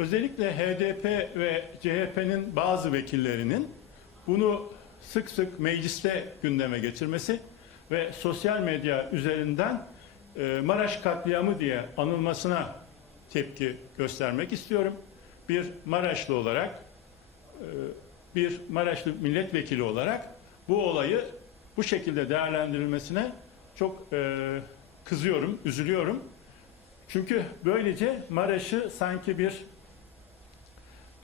özellikle HDP ve CHP'nin bazı vekillerinin bunu sık sık mecliste gündeme getirmesi ve sosyal medya üzerinden e, Maraş katliamı diye anılmasına tepki göstermek istiyorum. Bir Maraşlı olarak, e, bir Maraşlı milletvekili olarak bu olayı bu şekilde değerlendirilmesine çok e, kızıyorum, üzülüyorum. Çünkü böylece Maraş'ı sanki bir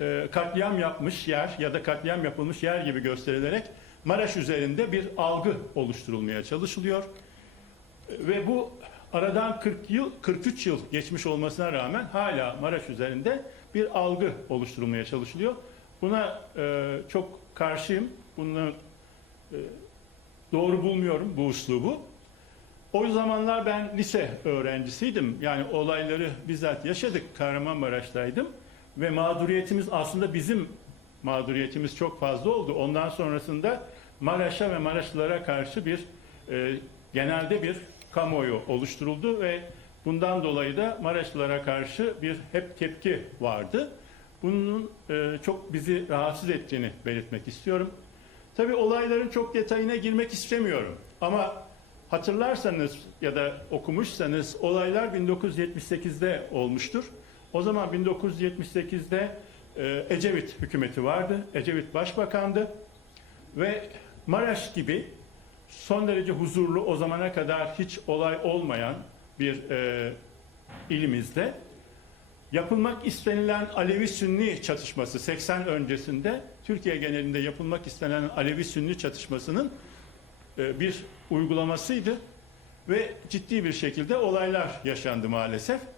e, katliam yapmış yer ya da katliam yapılmış yer gibi gösterilerek Maraş üzerinde bir algı oluşturulmaya çalışılıyor. E, Ve bu aradan 40 yıl, 43 yıl geçmiş olmasına rağmen hala Maraş üzerinde bir algı oluşturulmaya çalışılıyor. Buna e, çok karşıyım. Bunu e, doğru bulmuyorum bu uslubu. O zamanlar ben lise öğrencisiydim. Yani olayları bizzat yaşadık. Kahramanmaraş'taydım. Ve mağduriyetimiz aslında bizim mağduriyetimiz çok fazla oldu. Ondan sonrasında Maraş'a ve Maraşlılara karşı bir e, genelde bir kamuoyu oluşturuldu ve bundan dolayı da Maraşlılara karşı bir hep tepki vardı. Bunun e, çok bizi rahatsız ettiğini belirtmek istiyorum. Tabii olayların çok detayına girmek istemiyorum. Ama hatırlarsanız ya da okumuşsanız olaylar 1978'de olmuştur. O zaman 1978'de e, Ecevit hükümeti vardı. Ecevit başbakandı. Ve Maraş gibi son derece huzurlu o zamana kadar hiç olay olmayan bir e, ilimizde yapılmak istenilen Alevi-Sünni çatışması 80 öncesinde Türkiye genelinde yapılmak istenen Alevi-Sünni çatışmasının e, bir uygulamasıydı ve ciddi bir şekilde olaylar yaşandı maalesef.